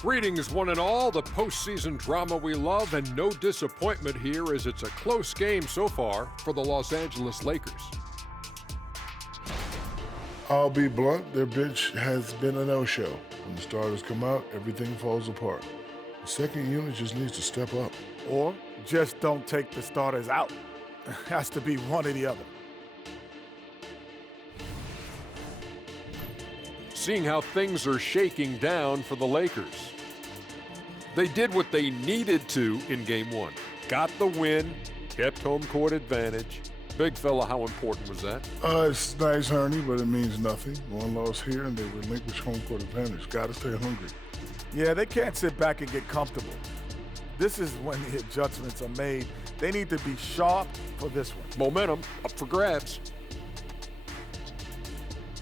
Greetings, one and all. The postseason drama we love, and no disappointment here as it's a close game so far for the Los Angeles Lakers. I'll be blunt, their bench has been a no-show. When the starters come out, everything falls apart. The second unit just needs to step up. Or just don't take the starters out. It has to be one or the other. Seeing how things are shaking down for the Lakers. They did what they needed to in Game 1. Got the win, kept home court advantage. Big fella, how important was that? It's nice, Ernie, but it means nothing. One loss here and they relinquish home court advantage. Got to stay hungry. Yeah, they can't sit back and get comfortable. This is when the adjustments are made. They need to be sharp for this one. Momentum up for grabs.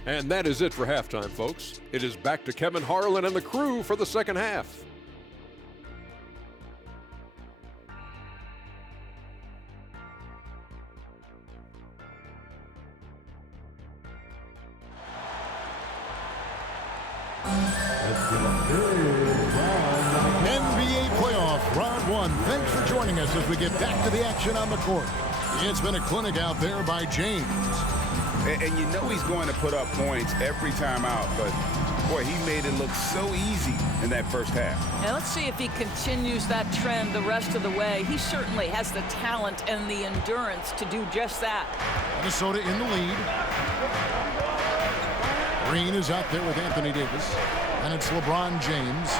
And that is it for halftime, folks. It is back to Kevin Harlan and the crew for the second half. NBA playoff round 1. Thanks for joining us as we get back to the action on the court. It's been a clinic out there by James. And you know he's going to put up points every time out, but boy, he made it look so easy in that first half. And let's see if he continues that trend the rest of the way. He certainly has the talent and the endurance to do just that. Minnesota in the lead. Green is out there with Anthony Davis. And it's LeBron James.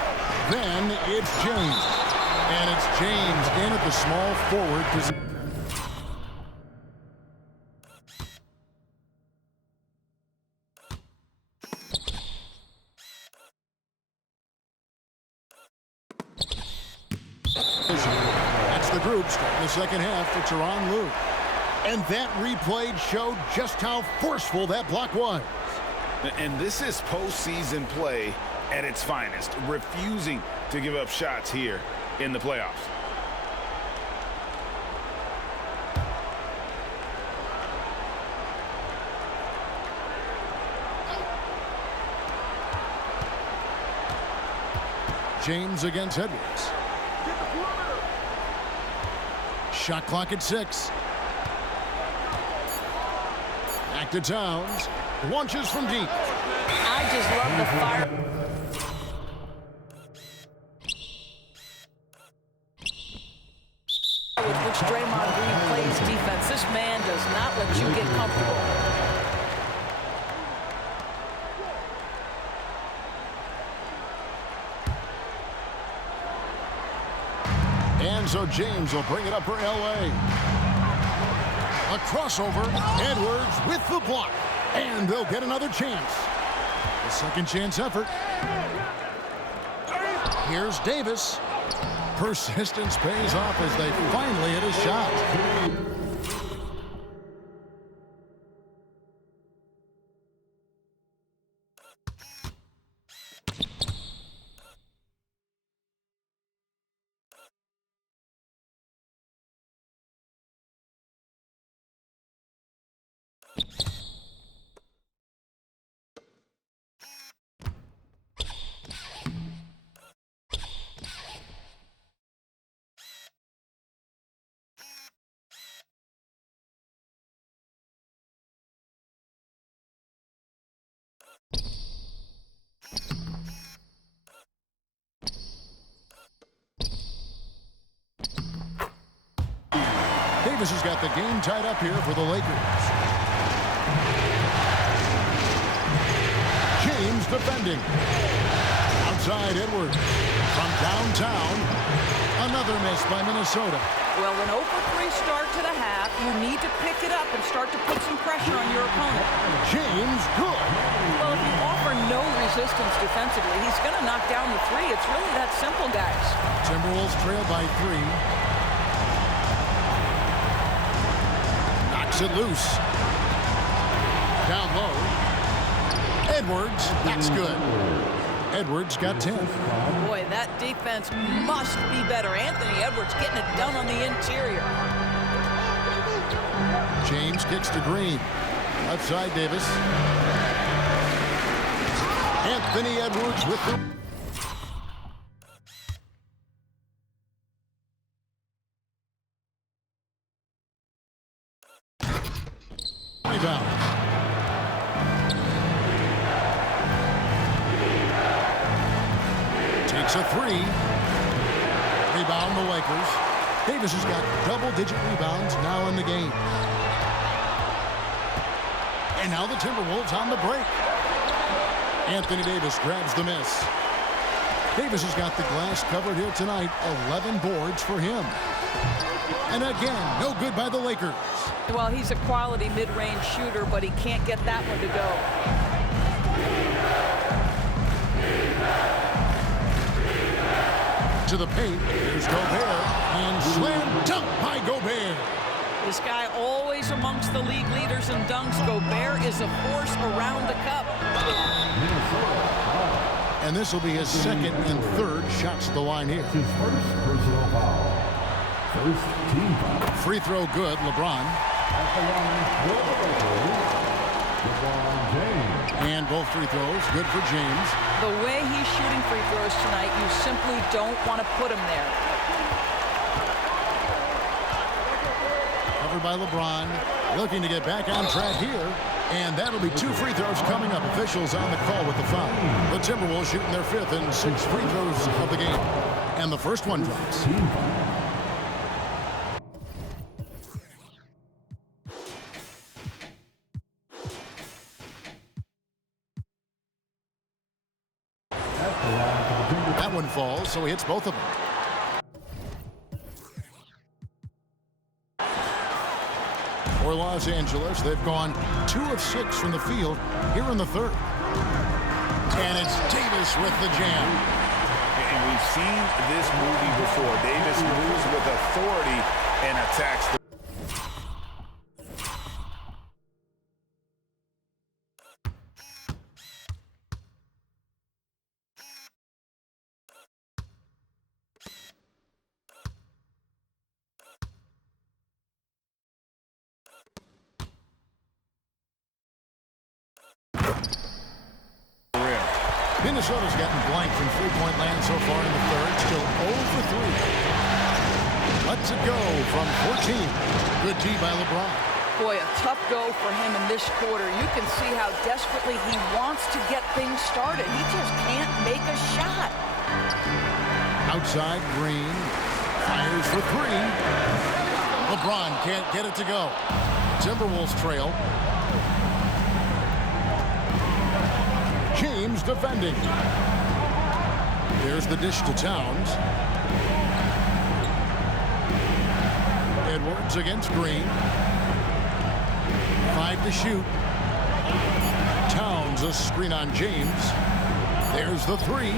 Then it's James. And it's James in at the small forward position. That's the group starting the second half for Tyronn Lue. And that replay showed just how forceful that block was. And this is postseason play at its finest, refusing to give up shots here in the playoffs. James against Edwards. Shot clock at 6. Back to Towns. Launches from deep. I just love the fire. With which Draymond Green plays defense. This man does not let you get comfortable. And so James will bring it up for L.A. A crossover. Edwards with the block. And they'll get another chance. A second chance effort. Here's Davis. Persistence pays off as they finally hit a shot. Davis has got the game tied up here for the Lakers. James defending. Outside Edwards. From downtown, another miss by Minnesota. Well, an 0-for-3 start to the half. You need to pick it up and start to put some pressure on your opponent. James, good. Well, if you offer no resistance defensively, he's going to knock down the three. It's really that simple, guys. Timberwolves trail by 3. Knocks it loose. Down low. Edwards, that's good. Edwards got 10. Boy, that defense must be better. Anthony Edwards getting it done on the interior. James kicks to Green. Outside Davis. Anthony Edwards with the... rebounds. Takes a three. Rebound the Lakers. Davis has got double-digit rebounds now in the game. And now the Timberwolves on the break. Anthony Davis grabs the miss. Davis has got the glass covered here tonight. 11 boards for him. And again, no good by the Lakers. Well, he's a quality mid-range shooter, but he can't get that one to go. To the paint, here's Gobert, and slam dunk by Gobert. This guy always amongst the league leaders in dunks. Gobert is a force around the cup. And this will be his second and third shots at the line here. His first personal foul. First team foul. Free throw good, LeBron. At the line, LeBron James. And both free throws, good for James. The way he's shooting free throws tonight, you simply don't want to put him there. Covered by LeBron, looking to get back on track here. And that'll be 2 free throws coming up. Officials on the call with the foul. The Timberwolves shooting their 5th and 6th free throws of the game. And the first one drops. That one falls, so he hits both of them. For Los Angeles, they've gone 2 of 6 from the field here in the third. And it's Davis with the jam. And we've seen this movie before. Davis moves with authority and attacks the Minnesota's gotten blank from three-point land so far in the third. Still 0 for 3. Lets it go from 14. Good D by LeBron. Boy, a tough go for him in this quarter. You can see how desperately he wants to get things started. He just can't make a shot. Outside, Green fires for 3. LeBron can't get it to go. Timberwolves trail. James defending. There's the dish to Towns. Edwards against Green. 5 to shoot. Towns a screen on James. There's the 3.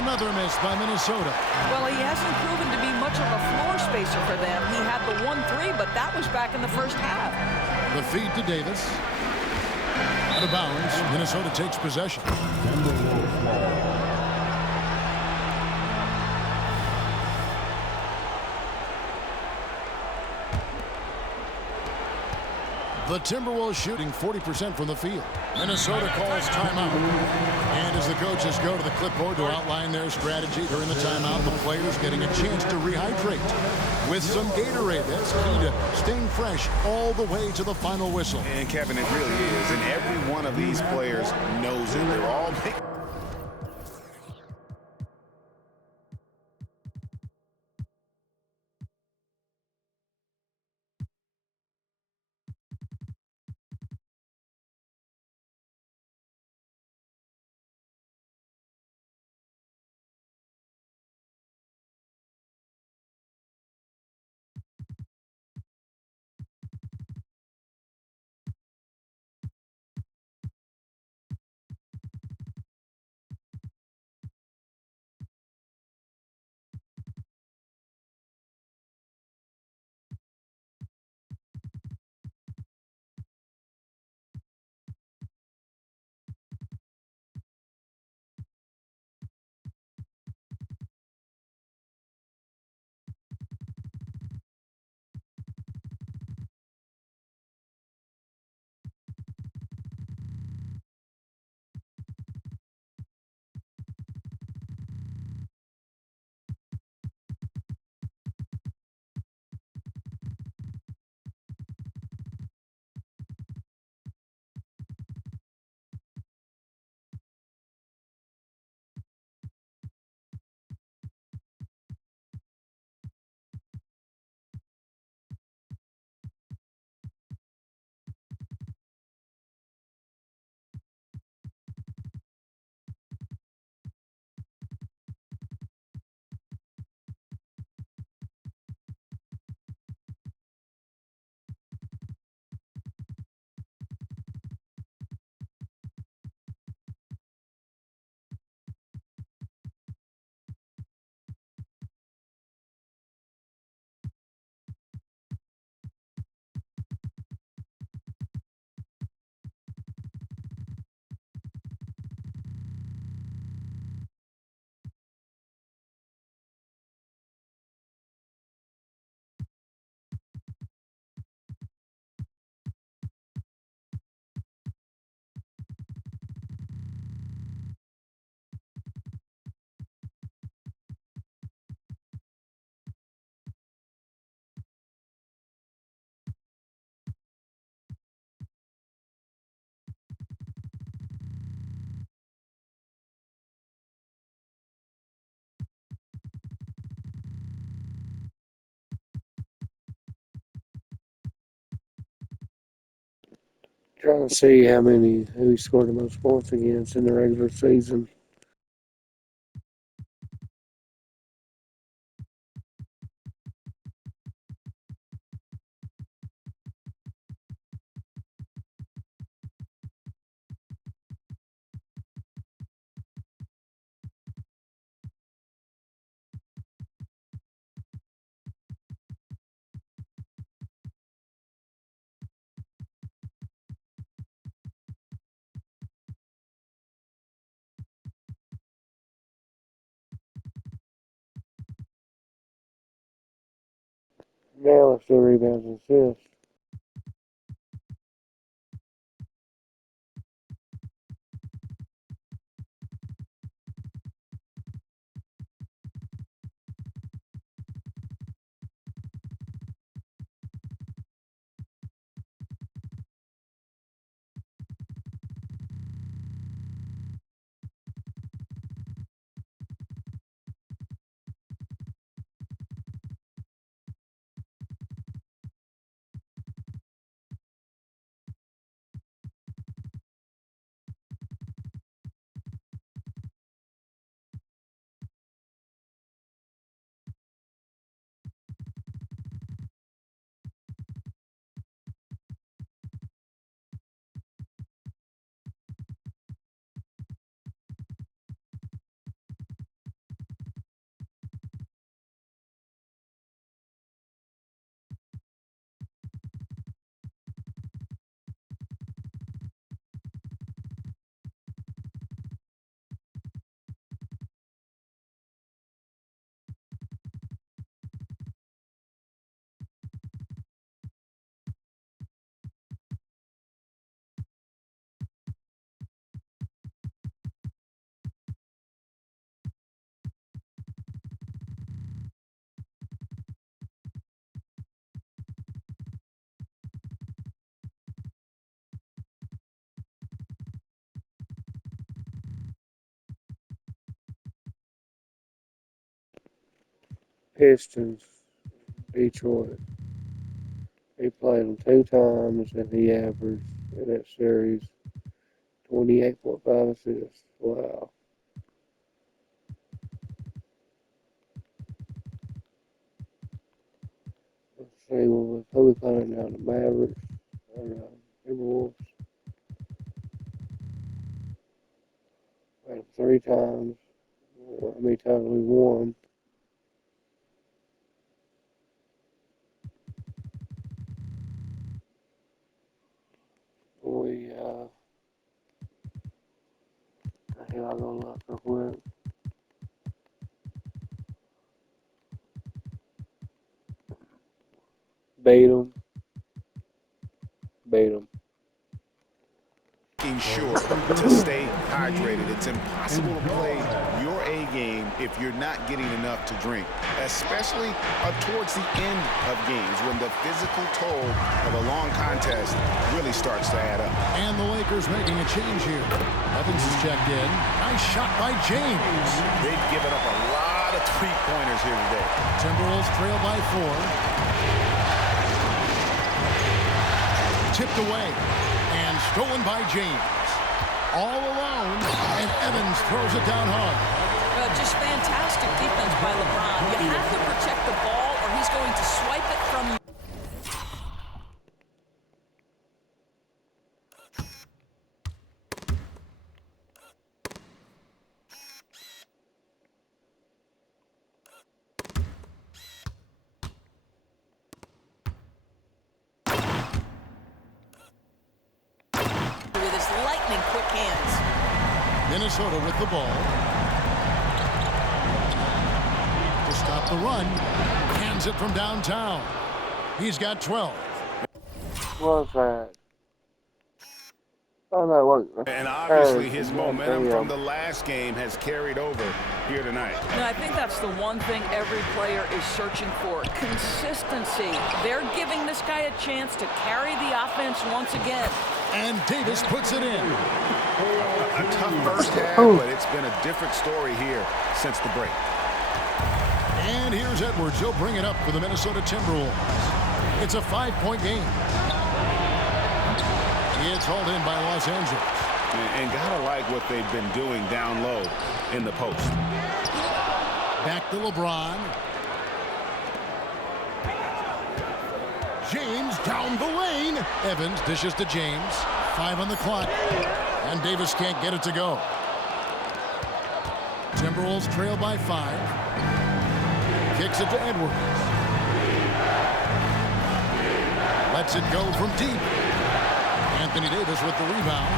Another miss by Minnesota. Well, he hasn't proven to be much of a floor spacer for them. He had the 1-3, but that was back in the first half. The feed to Davis. Out of bounds. Minnesota takes possession. The Timberwolves shooting 40% from the field. Minnesota calls timeout. And as the coaches go to the clipboard to outline their strategy during the timeout, the players getting a chance to rehydrate with some Gatorade. That's key to staying fresh all the way to the final whistle. And Kevin, it really is. And every one of these players knows it. They're all Trying to see who he scored the most points against in the regular season. Now let's do rebounds and assists. Pistons, Detroit. He played them 2 times and he averaged in that series 28.5 assists. Wow. Let's see who we playing now. The Mavericks or Timberwolves. Played them 3 times. How many times we won? Here I'll go look real quick. Beat them. Making sure to stay hydrated. It's impossible to play your A game if you're not getting enough to drink, especially towards the end of games when the physical toll of a long contest really starts to add up. And the Lakers making a change here. Evans is checked in. Nice shot by James. They've given up a lot of three-pointers here today. Timberwolves trail by 4. Tipped away. And stolen by James. All alone, and Evans throws it down hard. Just fantastic defense by LeBron. You have to protect the ball or he's going to swipe it from you. Minnesota with the ball. To stop the run, hands it from downtown. He's got 12. What's that? Oh, no, look. And obviously his momentum from the last game has carried over here tonight. No, I think that's the one thing every player is searching for. Consistency. They're giving this guy a chance to carry the offense once again. And Davis puts it in. A tough first half, but it's been a different story here since the break. And here's Edwards. He'll bring it up for the Minnesota Timberwolves. It's a 5-point game. It's hauled in by Los Angeles. And gotta like what they've been doing down low in the post. Back to LeBron. James down the lane. Evans dishes to James. 5 on the clock. And Davis can't get it to go. Timberwolves trail by 5. Kicks it to Edwards. Lets it go from deep. Anthony Davis with the rebound.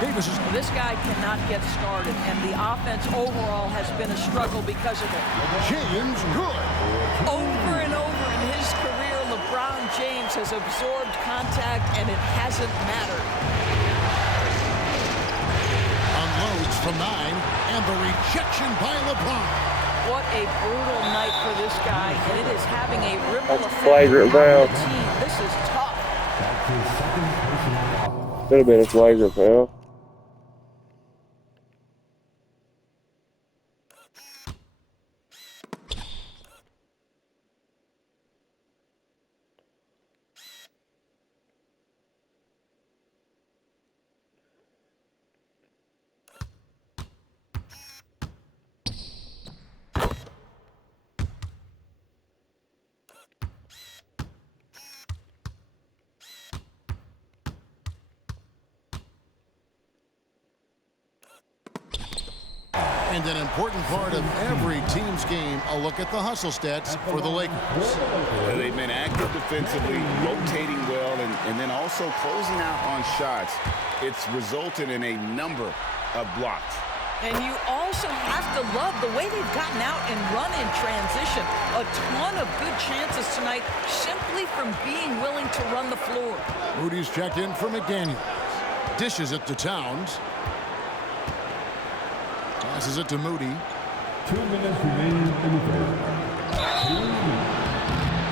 Davis is... This guy cannot get started, and the offense overall has been a struggle because of it. James, good. Over and over in his career, LeBron James has absorbed contact, and it hasn't mattered. Unloads from 9, and the rejection by LeBron. What a brutal night for this guy, and it is having a ripple effect flagrant on foul. the team. This is tough. That's his second personal foul. Could have been a flagrant foul. And an important part of every team's game, a look at the hustle stats for the Lakers. They've been active defensively, rotating well, and then also closing out on shots. It's resulted in a number of blocks. And you also have to love the way they've gotten out and run in transition. A ton of good chances tonight simply from being willing to run the floor. Moody's checked in for McDaniels. Dishes it to Towns. Passes it to Moody. 2 minutes remaining in the third.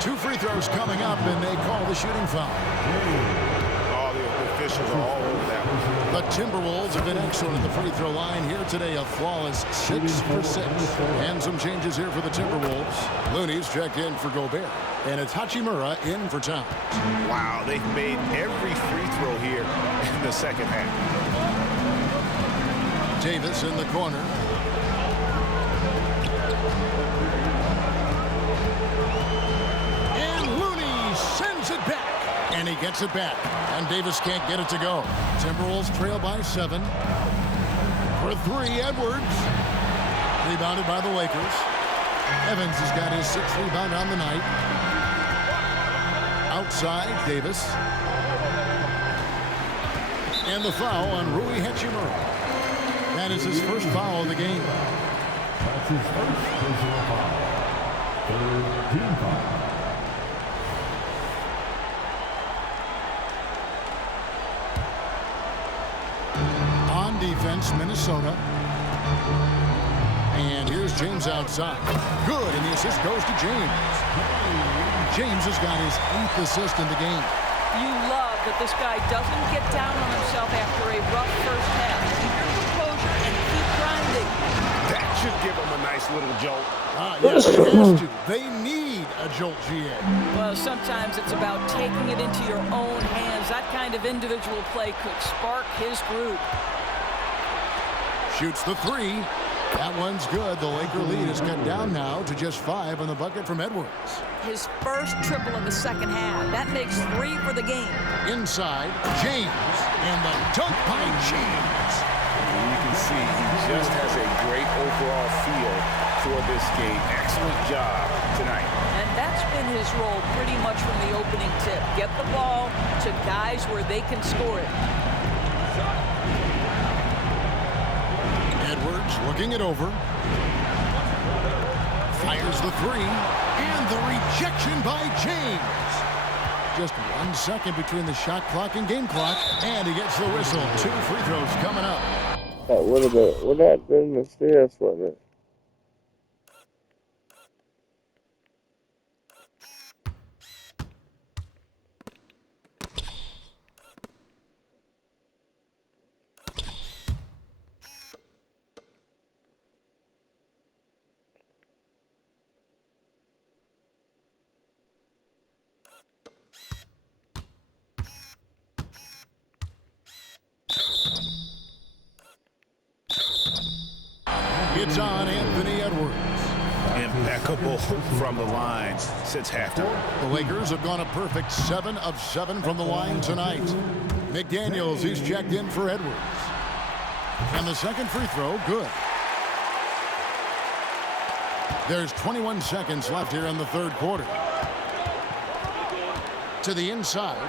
2 free throws coming up, and they call the shooting foul. All the officials are all over that one. The Timberwolves have been excellent at the free throw line here today, a flawless 6 for 6. And some changes here for the Timberwolves. Looney's checked in for Gobert, and it's Hachimura in for Towns. Wow, they've made every free throw here in the second half. Davis in the corner. And Looney sends it back. And he gets it back. And Davis can't get it to go. Timberwolves trail by 7. For 3, Edwards. Rebounded by the Lakers. Evans has got his 6th rebound on the night. Outside, Davis. And the foul on Rui Hachimura. That is his first foul of the game. That's his first personal foul. Third team foul. On defense, Minnesota. And here's James outside. Good, and the assist goes to James. James has got his 8th assist in the game. You love that this guy doesn't get down on himself after a rough first half. Keep your composure and keep grinding. That should give them a nice little jolt. Yes, it has to. They need a jolt, GA. Well, sometimes it's about taking it into your own hands. That kind of individual play could spark his group. Shoots the 3. That one's good. The Laker lead is cut down now to just 5 on the bucket from Edwards. His first triple of the second half. That makes 3 for the game. Inside, James. And the dunk by James. And you can see he just has a great overall feel for this game. Excellent job tonight. And that's been his role pretty much from the opening tip. Get the ball to guys where they can score it. Edwards looking it over. Fires the 3. And the rejection by James. Just 1 second between the shot clock and game clock. And he gets the whistle. 2 free throws coming up. That would have been the fifth, wouldn't it? It's on Anthony Edwards. Impeccable from the line since halftime. The Lakers have gone a perfect 7 of 7 from the line tonight. McDaniels, he's checked in for Edwards. And the second free throw, good. There's 21 seconds left here in the third quarter. To the inside.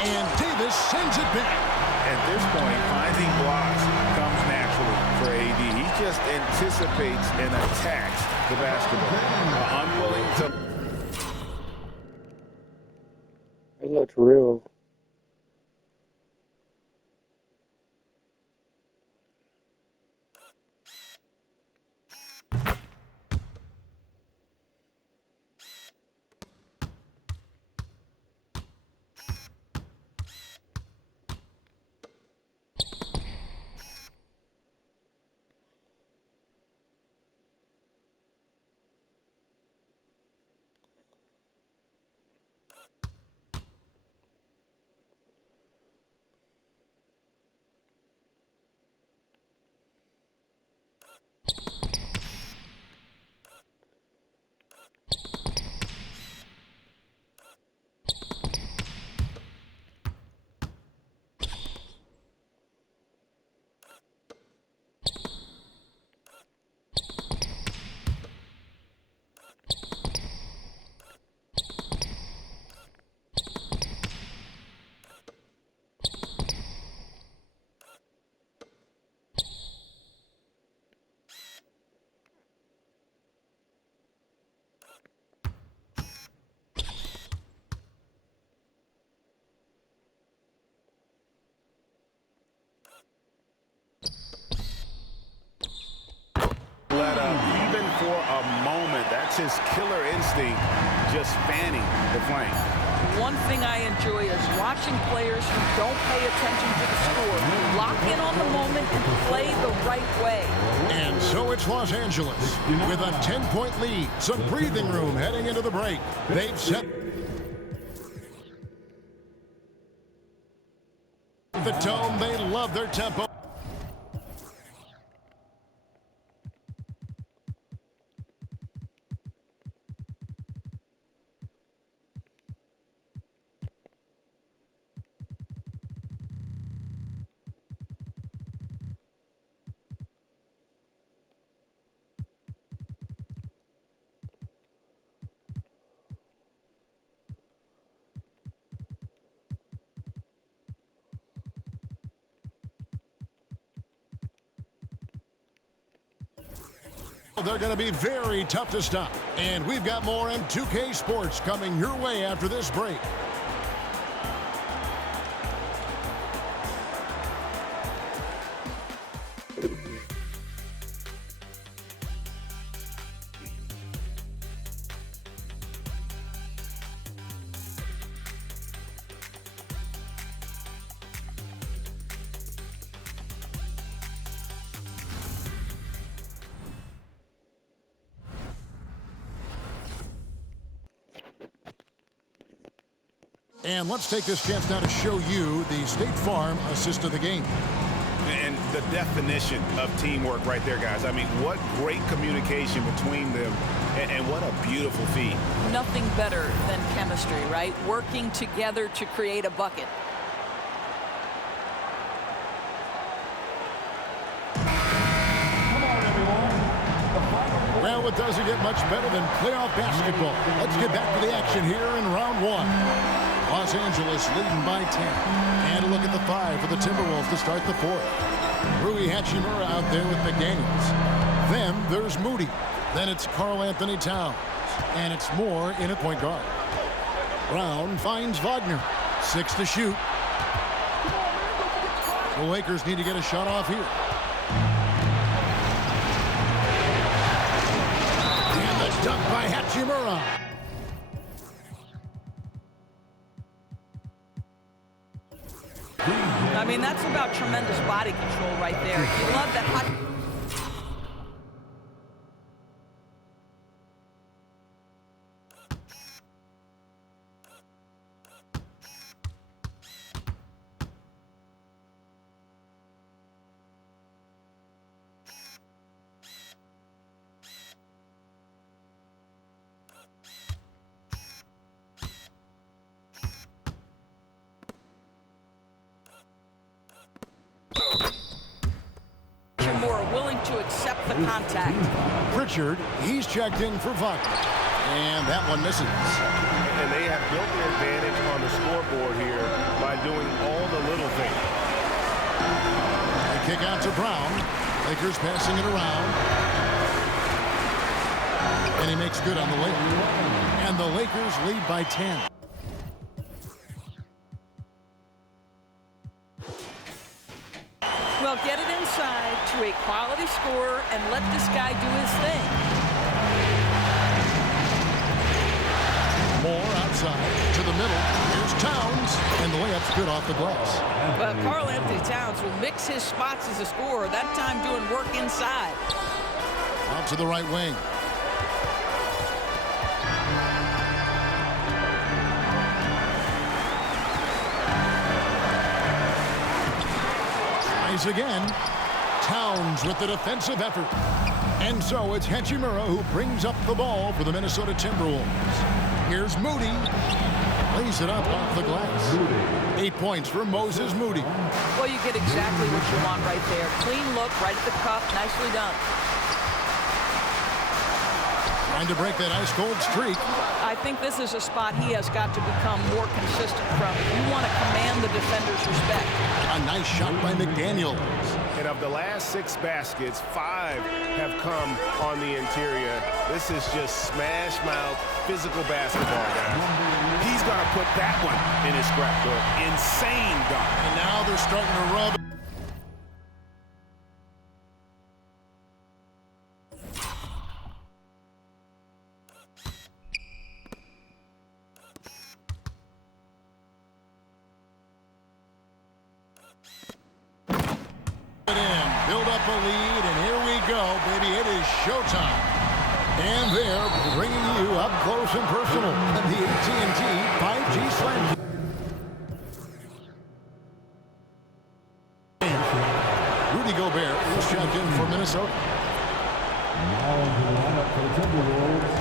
And Davis sends it back. At this point, finding blocks comes naturally for AD. He just anticipates and attacks the basketball. Unwilling to... It looked real. Let up even for a moment. That's his killer instinct, just fanning the flank. One thing I enjoy is watching players who don't pay attention to the score lock in on the moment and play the right way. And so it's Los Angeles with a 10-point lead. Some breathing room heading into the break. They've set the tone. They love their tempo. They're going to be very tough to stop. And we've got more M2K Sports coming your way after this break. And let's take this chance now to show you the State Farm assist of the game. And the definition of teamwork right there, guys. I mean, what great communication between them, and what a beautiful feat. Nothing better than chemistry, right? Working together to create a bucket. Well, it doesn't get much better than playoff basketball. Let's get back to the action here in round one. Los Angeles leading by 10. And a look at the 5 for the Timberwolves to start the fourth. Rui Hachimura out there with McDaniels. Then there's Moody. Then it's Carl-Anthony Towns. And it's Moore in at point guard. Brown finds Wagner. 6 to shoot. The Lakers need to get a shot off here. And the dunk by Hachimura. I mean, that's about tremendous body control right there. You love that hot... to accept the contact. Pritchard, he's checked in for Vaughn. And that one misses. And they have built their advantage on the scoreboard here by doing all the little things. They kick out to Brown. Lakers passing it around. And he makes good on the lay. And the Lakers lead by 10. Well, get it inside to a quality scorer and let this guy do his thing. Moore outside to the middle. Here's Towns. And the layup's good off the glass. But Carl-Anthony Towns will mix his spots as a scorer, that time doing work inside. Out to the right wing. Tries again. Towns with the defensive effort. And so it's Hachimura who brings up the ball for the Minnesota Timberwolves. Here's Moody. Lays it up off the glass. 8 points for Moses Moody. Well, you get exactly what you want right there. Clean look, right at the cup, nicely done. Trying to break that ice-cold streak. I think this is a spot he has got to become more consistent from. You want to command the defender's respect. A nice shot by McDaniels. And of the last 6 baskets, 5 have come on the interior. This is just smash mouth physical basketball, guys. He's going to put that one in his scrapbook. Insane dunk. And now they're starting to rub. Build up a lead, and here we go, baby. It is showtime. And they're bringing you up close and personal at the AT&T 5G Slam. Rudy Gobert is checked in for Minnesota. Now into the lineup for the Timberwolves,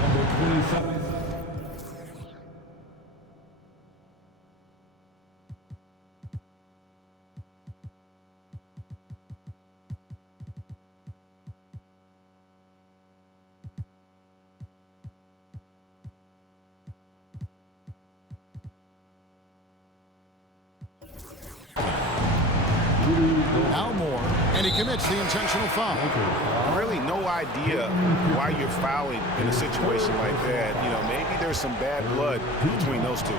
number 27. Now Moore, and he commits the intentional foul. Really no idea why you're fouling in a situation like that. You know, maybe there's some bad blood between those two.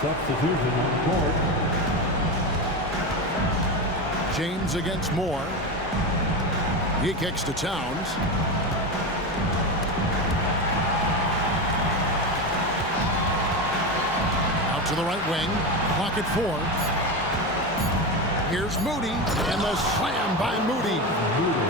Substitution on court. James against Moore. He kicks to Towns. Out to the right wing. Clock at 4. Here's Moody, and the slam by Moody.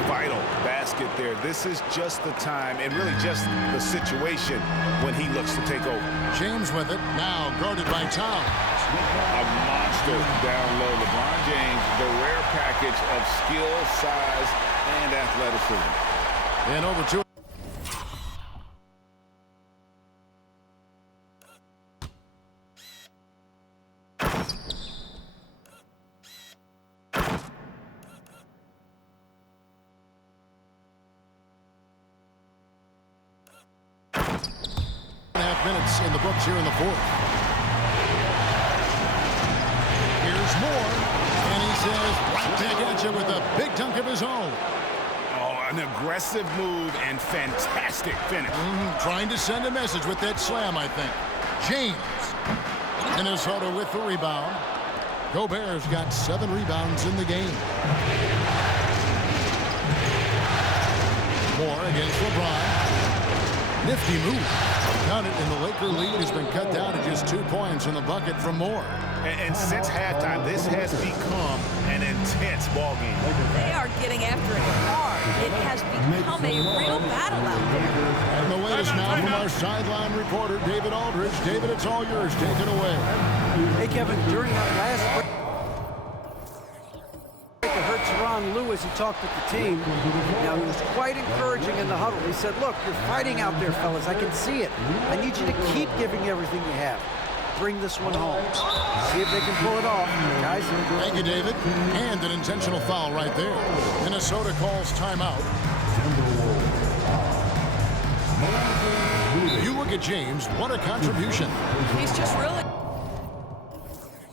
Vital basket there. This is just the time, and really just the situation when he looks to take over. James with it, now guarded by Towns. A monster down low. LeBron James, the rare package of skill, size, and athleticism. And over to minutes in the books here in the 4th. Here's Moore, and he says right back at you with a big dunk of his own. Oh, an aggressive move and fantastic finish. Trying to send a message with that slam, I think. James. Minnesota with the rebound. Gobert's got 7 rebounds in the game. Moore against LeBron. Nifty move. Done it, and the Laker lead has been cut down to just 2 points in the bucket from Moore. And since halftime, this has become an intense ball game. They are getting after it hard. It has become a real battle out there. And the latest now from our sideline reporter, David Aldridge. David, it's all yours. Take it away. Hey, Kevin, during that last break, it hurt Teron Lewis. He talked with the team. Now, he was quite encouraging in the huddle. He said, look, you're fighting out there, fellas. I can see it. I need you to keep giving everything you have. bring this one home. See if they can pull it off, guys. Thank you, David. And an intentional foul right there. Minnesota calls timeout. You look at James, what a contribution. He's just really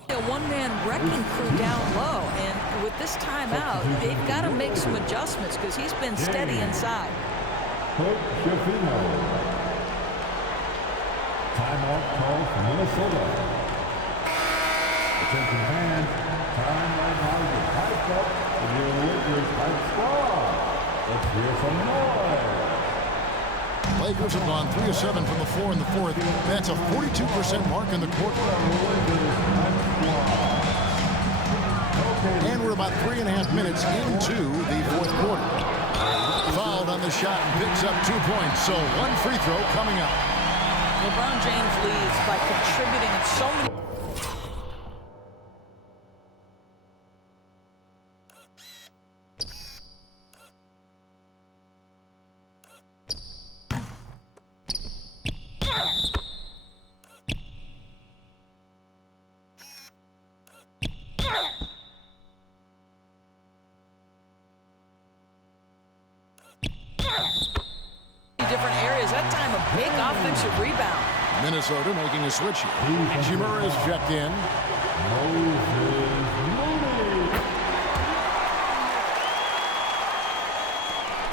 a one-man wrecking crew down low. And with this timeout, they've got to make some adjustments because he's been steady inside. Timeout call from Minnesota. Attention fans, time right now to hype up the new Lakers hype squad. Let's hear some noise. Lakers have gone 3 of 7 from the floor in the fourth. That's a 42% mark in the quarter. And we're about 3.5 minutes into the fourth quarter. Fouled on the shot and picks up 2 points. So one free throw coming up. LeBron James leads by contributing in so many. Different areas. That time a big offensive rebound. Minnesota making a switch here. Hachimura is checked in.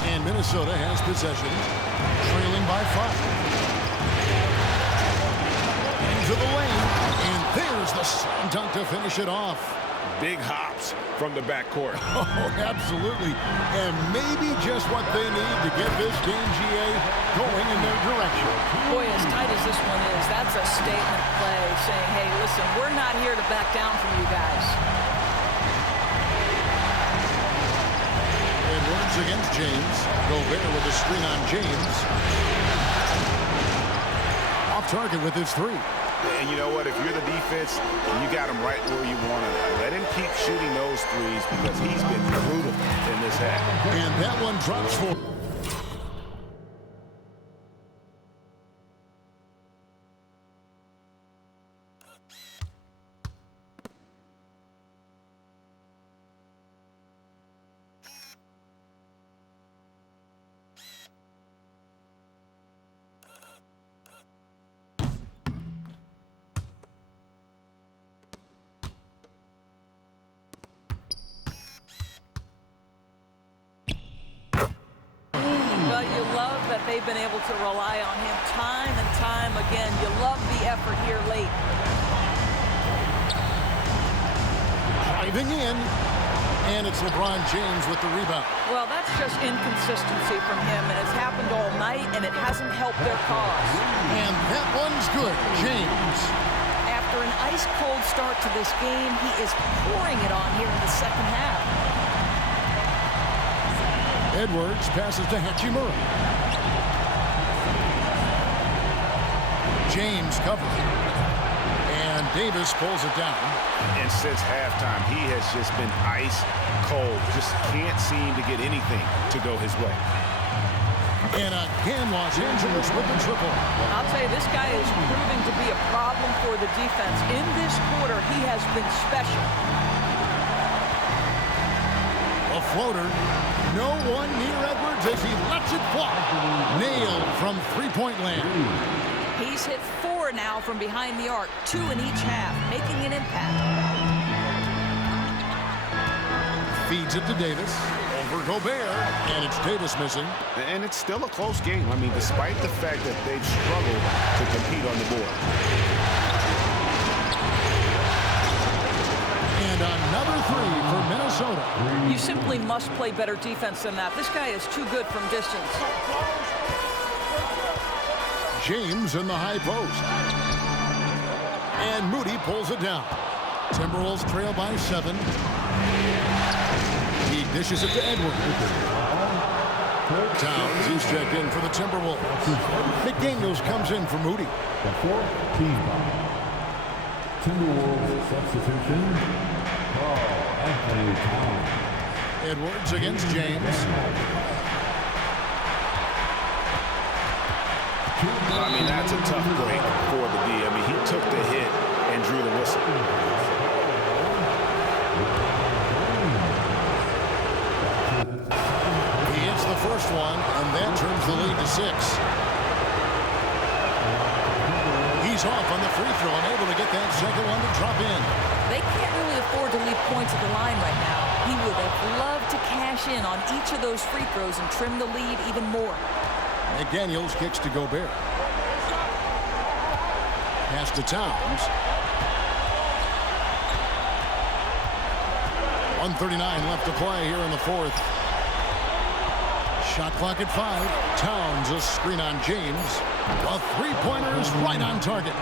And Minnesota has possession, trailing by 5. Into the lane, and there's the slam dunk to finish it off. Big hops from the backcourt. Oh, absolutely. And maybe just what they need to get this game, GA, going in their direction. Boy, as tight as this one is, that's a statement play saying, hey, listen, we're not here to back down from you guys. Edwards against James. Gobert with a screen on James. Off target with his three. And you know what? If you're the defense, you got him right where you want him. Let him keep shooting those threes because he's been brutal in this half. And that one drops for. You love that they've been able to rely on him time and time again. You love the effort here late. Driving in, and it's LeBron James with the rebound. Well, that's just inconsistency from him, and it's happened all night, and it hasn't helped their cause. And that one's good. James. After an ice-cold start to this game, he is pouring it on here in the second half. Edwards passes to Hachimura. James covers. And Davis pulls it down. And since halftime, he has just been ice cold. Just can't seem to get anything to go his way. And again, Los Angeles with the triple. I'll tell you, this guy is proving to be a problem for the defense. In this quarter, he has been special. A floater. No one near Edwards as he lets it fly. Nailed from three-point land. He's hit 4 now from behind the arc, 2 in each half, making an impact. Feeds it to Davis. Over Gobert. And it's Davis missing. And it's still a close game. I mean, despite the fact that they've struggled to compete on the board. And another three for Minnesota. You simply must play better defense than that. This guy is too good from distance. James in the high post. And Moody pulls it down. Timberwolves trail by 7. He dishes it to Edwards. Towns is checked in for the Timberwolves. McDaniels comes in for Moody. The fourth team foul. Timberwolves substitution. Anthony Towns. Edwards against James. I mean, that's a tough break for the D. I mean, he took the hit and drew the whistle. He hits the first one, and that turns the lead to 6. He's off on the free throw and able to get that second one to drop in. They can't really afford to leave points at the line right now. He would have loved to cash in on each of those free throws and trim the lead even more. McDaniels kicks to Gobert. Pass to Towns. 1:39 left to play here in the fourth. Shot clock at 5. Towns a screen on James. A three-pointer is right on target.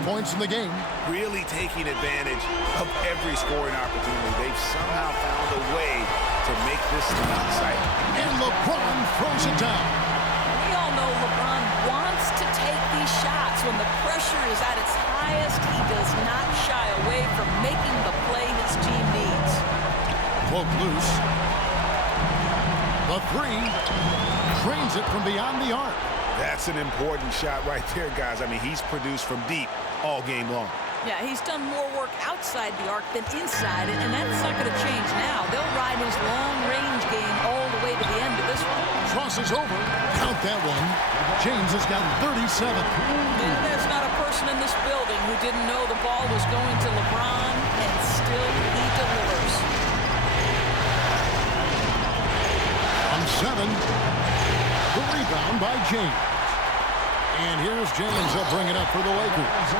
Points in the game. Really taking advantage of every scoring opportunity. They've somehow found a way to make this thing exciting. And LeBron throws it down. We all know LeBron wants to take these shots. When the pressure is at its highest, he does not shy away from making the play his team needs. Poke loose. The three. Drains it from beyond the arc. That's an important shot right there, guys. I mean, he's produced from deep all game long. Yeah, he's done more work outside the arc than inside it, and that's not going to change now. They'll ride his long-range game all the way to the end of this one. Crosses over. Count that one. James has got 37. There's not a person in this building who didn't know the ball was going to LeBron, and still he delivers. On 7. The rebound by James. And here's James. He'll bring it up for the Lakers.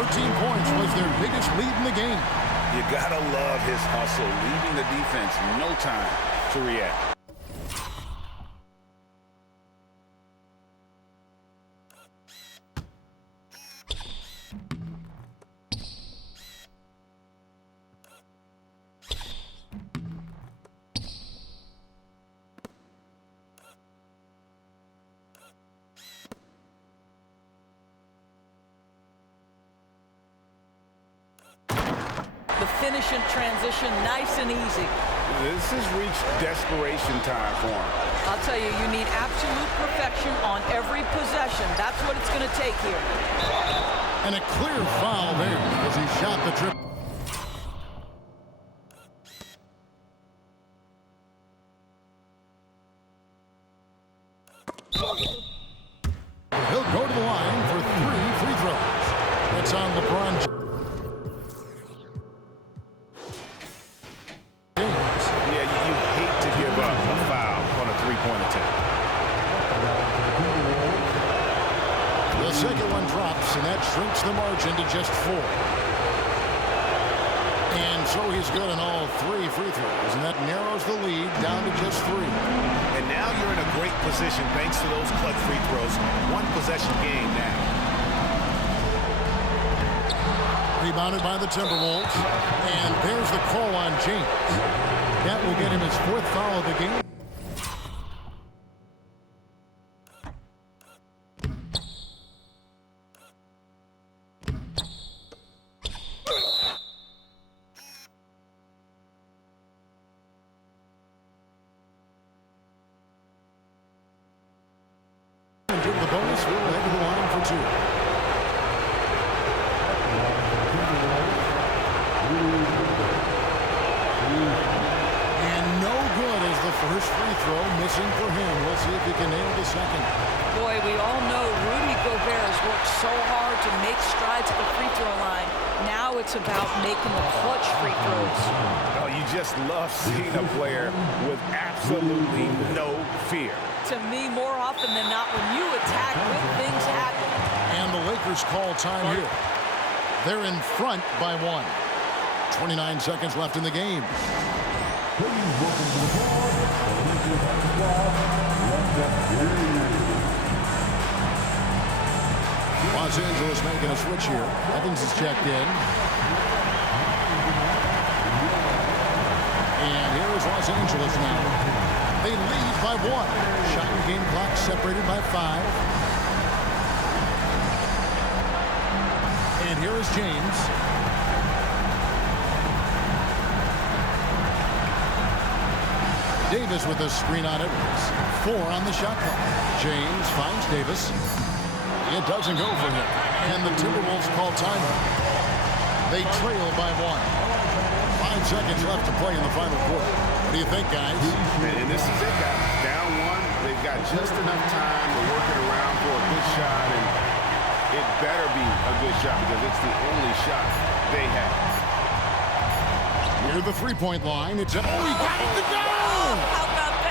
13 points was their biggest lead in the game. You gotta love his hustle, leaving the defense no time to react. Finish in transition, nice and easy. This has reached desperation time for him. I'll tell you, you need absolute perfection on every possession. That's what it's going to take here. And a clear foul there as he shot the triple. He'll go to the line for 3 free throws. That's on LeBron James. Second one drops, and that shrinks the margin to just 4. And so he's good on all 3 free throws, and that narrows the lead down to just 3. And now you're in a great position thanks to those clutch free throws. 1 possession game now. Rebounded by the Timberwolves, and there's the call on James. That will get him his 4th foul of the game. First free throw missing for him. We'll see if he can nail the second. Boy, we all know Rudy Gobert has worked so hard to make strides at the free throw line. Now it's about making the clutch free throws. Oh, you just love seeing a player with absolutely no fear. To me, more often than not, when you attack, good things happen. And the Lakers call time here. They're in front by 1. 29 seconds left in the game. Los Angeles making a switch here. Evans is checked in. And here is Los Angeles now. They lead by 1. Shot and game clock separated by 5. And here is James. Davis with a screen on Edwards. 4 on the shot clock. James finds Davis. It doesn't go for him. And the Timberwolves call timeout. They trail by 1. 5 seconds left to play in the final quarter. What do you think, guys? And this is it, guys. Down 1. They've got just enough time to work it around for a good shot, and it better be a good shot because it's the only shot they have. Near the three-point line, it's... Oh, he got it to go! How about that?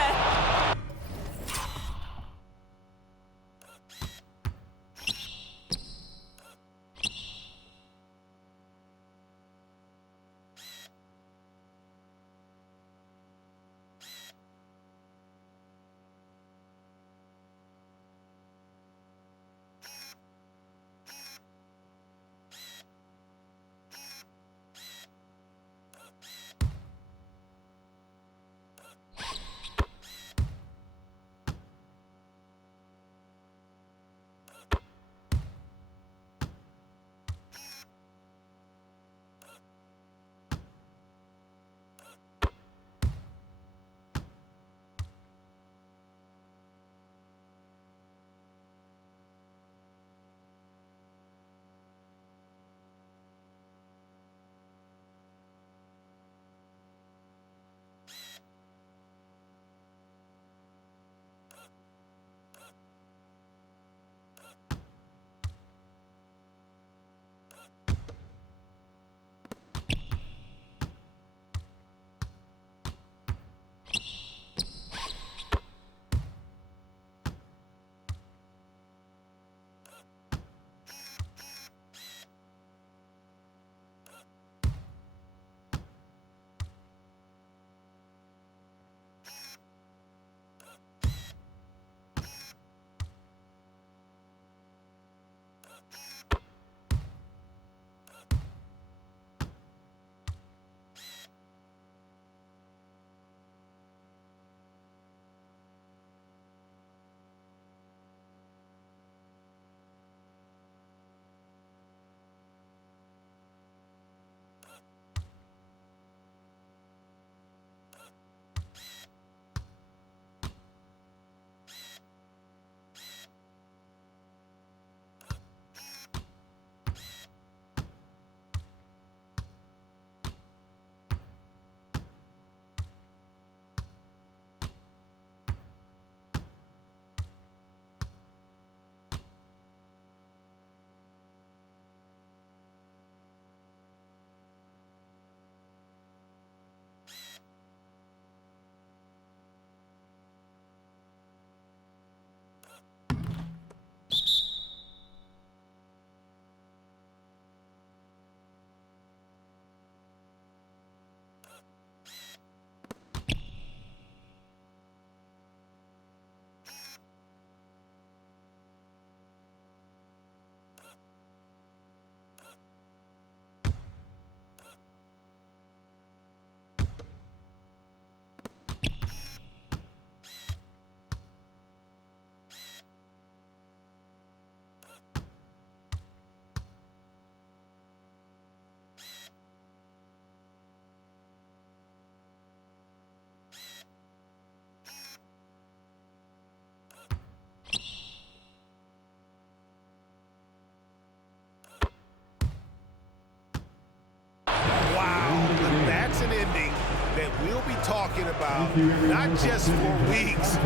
That's an ending that we'll be talking about not just for weeks,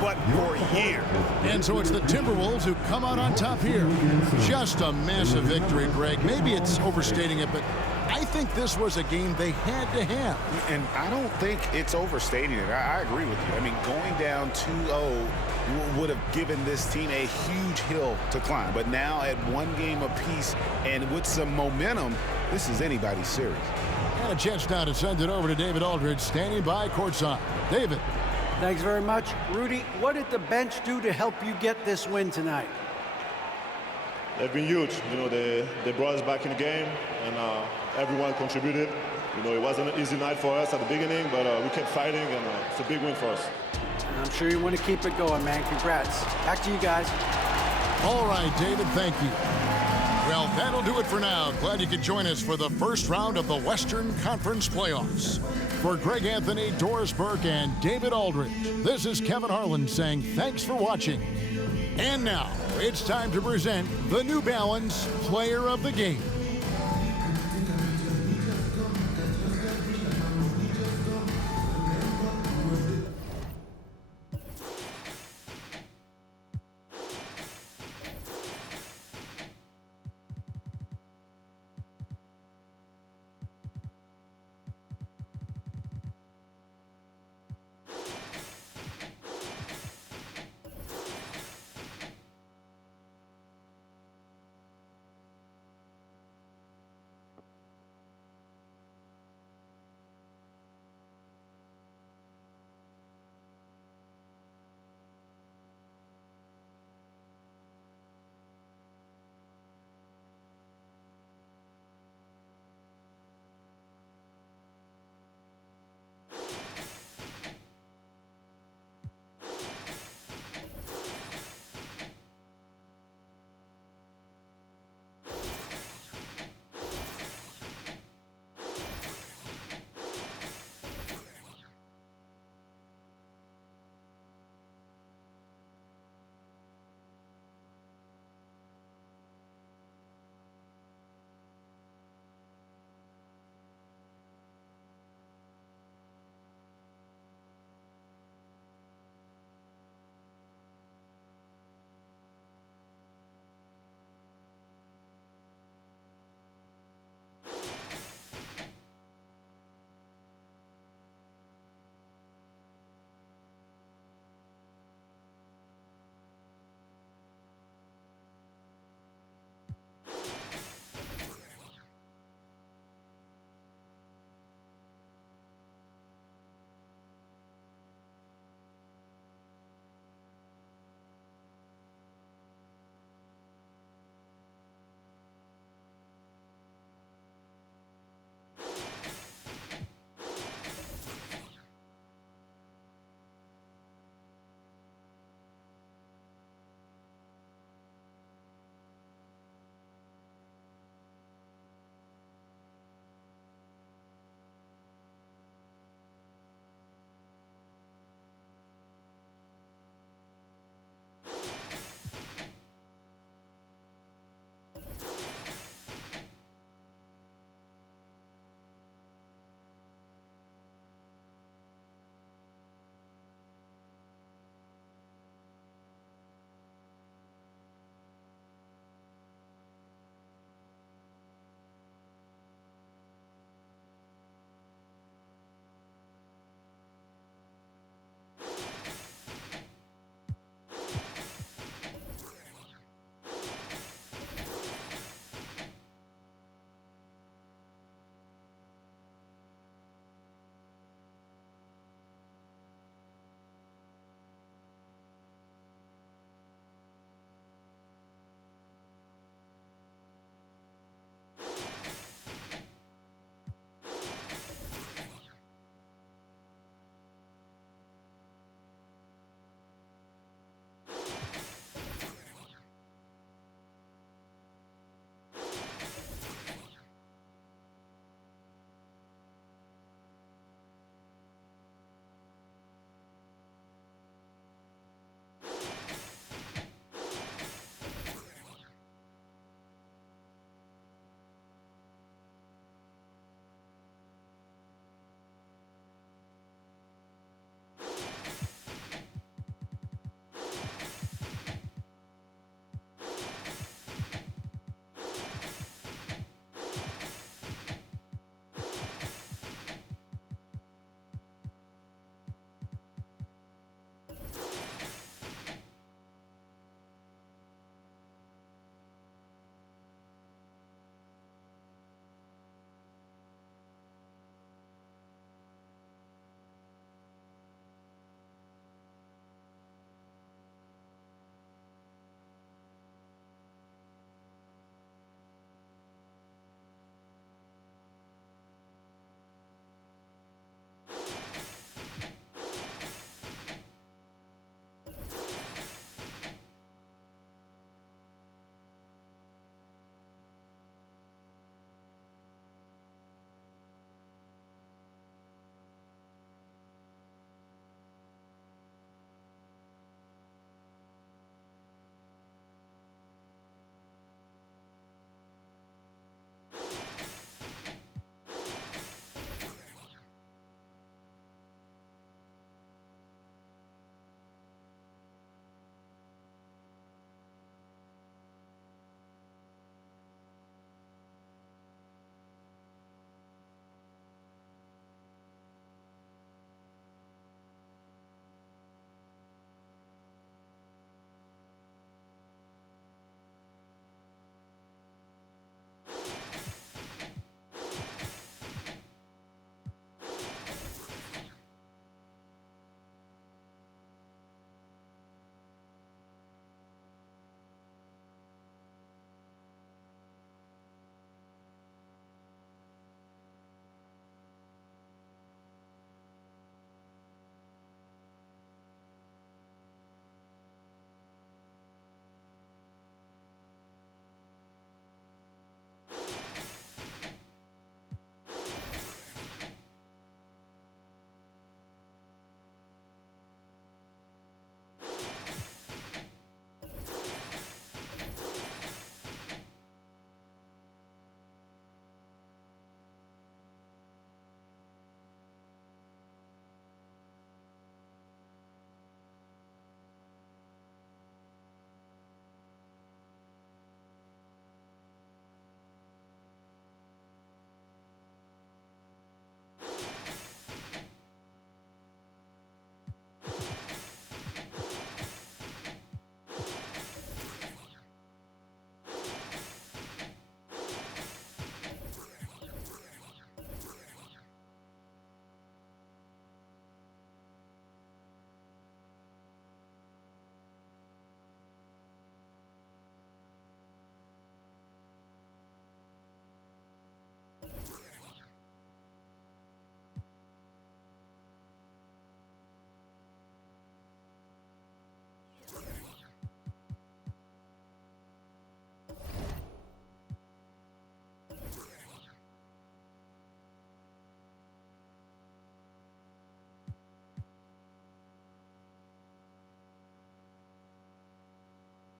but for years. And so it's the Timberwolves who come out on top here. Just a massive victory, Greg. Maybe it's overstating it, but I think this was a game they had to have. And I don't think it's overstating it. I agree with you. I mean, going down 2-0 would have given this team a huge hill to climb. But now at 1 game apiece and with some momentum, this is anybody's series. And a chance now to send it over to David Aldridge, standing by courtside. David. Thanks very much. Rudy, what did the bench do to help you get this win tonight? They've been huge. You know, they brought us back in the game, and everyone contributed. You know, it wasn't an easy night for us at the beginning, but we kept fighting, and it's a big win for us. I'm sure you want to keep it going, man. Congrats. Back to you guys. All right, David, thank you. Well, that'll do it for now. Glad you could join us for the first round of the Western Conference Playoffs. For Greg Anthony, Doris Burke, and David Aldridge, this is Kevin Harlan saying thanks for watching. And now, it's time to present the New Balance Player of the Game.